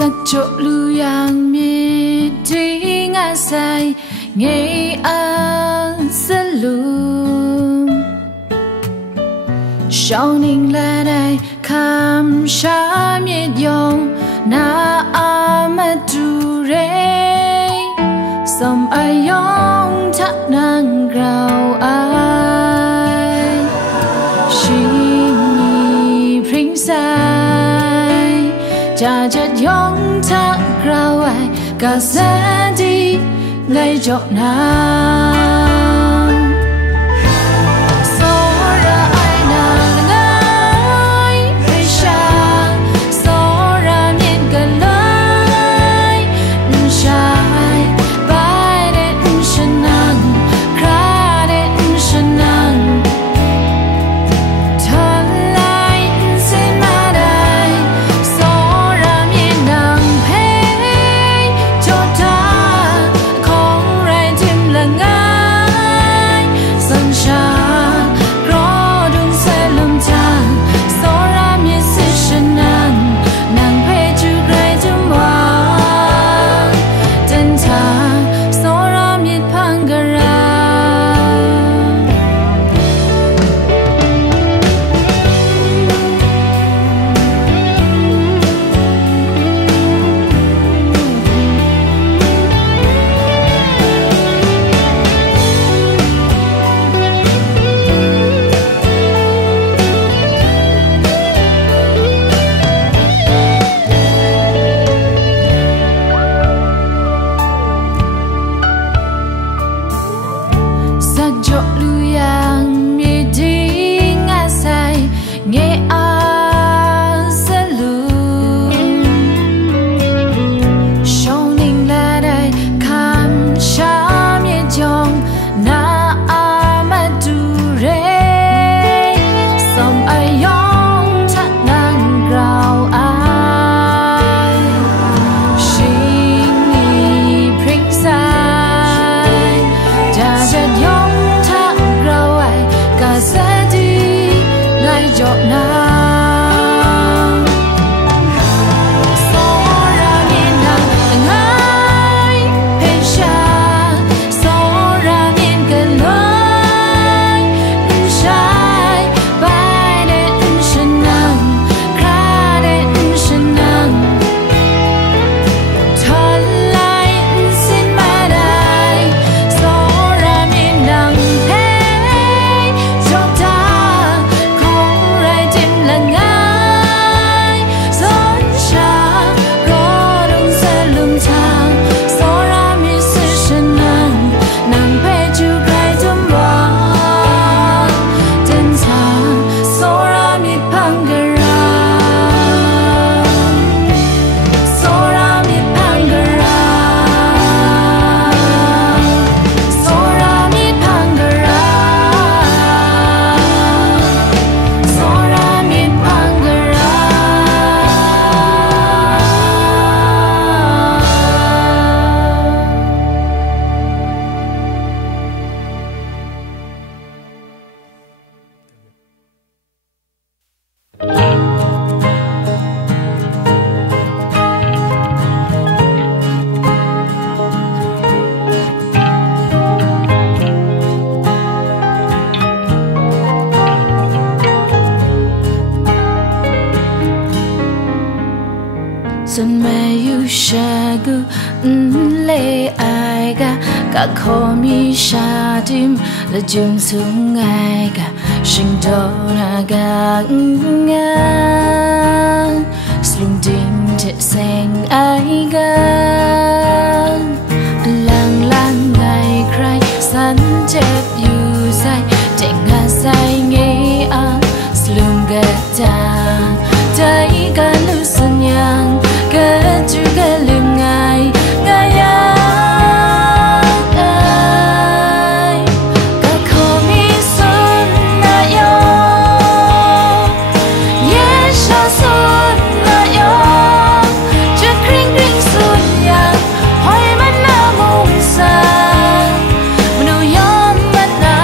sắc chỗ lưu yang mi đi ngã say nghe an sẽ luôn sau ninh là đây khám xa miệt dòng na amatu re som ayong thắc năng rào ai xin pring sai cha chết yong thắc rào ai cả sẽ đi ngay chỗ nào Sun mayu shagu le aiga ka komi shadim la jum sungaiga shingdona ga nga slung dim te seng aiga lang lang ngai cry san jep you sai tenga sai nge a slung ga ta dai ga lu sunyang ga tu ga lim ngai ngai ai ga komi sun na yo yes sha sun na yo ju kring kring sun yang hoi man na mong sa manu yom man na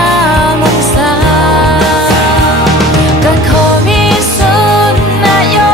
mong sa ga komi sun na yo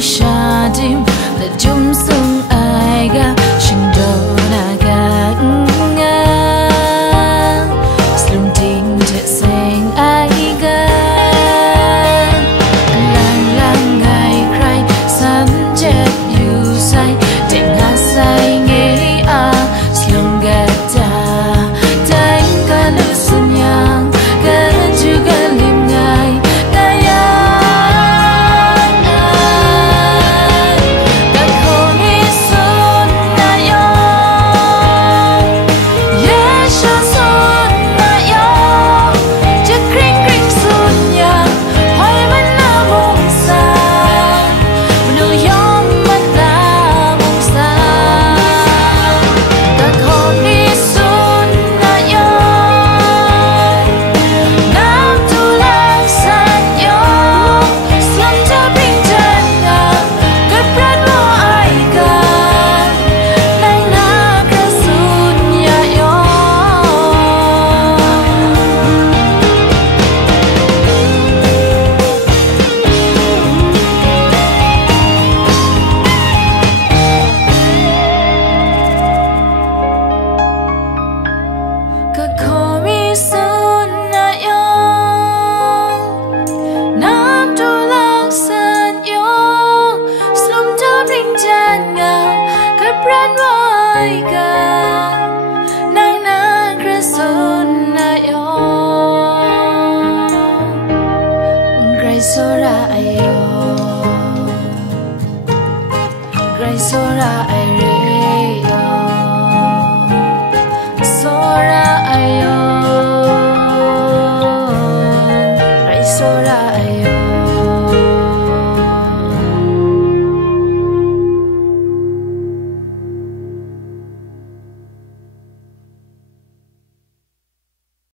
shadim la jum sung ai ga shindo na ga nga slum ting te sing ai ga lang lang ngai cry san jet you sai ting ha sai nge a slum ga ta dai ga lu sun yang ga ju ga lim ngai ga ya Sora ayo